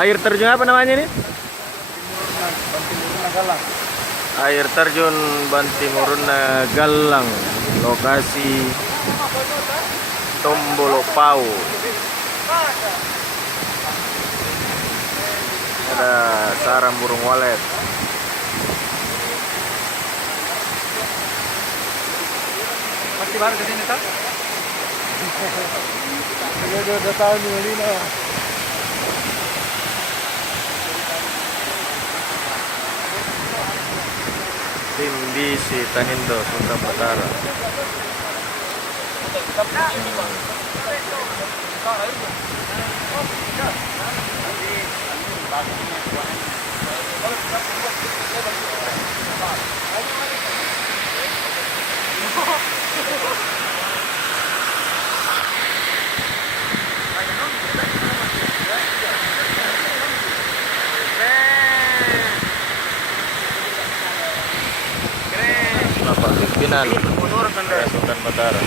Air terjun apa namanya ini? Bantimuruna Galang. Air terjun Bantimuruna Galang. Lokasi Tombolo Pau. Ada sarang burung walet. Masih baru ke sini, Kak? Udah tahun ini lah. Tim BC Tanindo Sunda Matara. Bapak pimpinan Sultan Matara.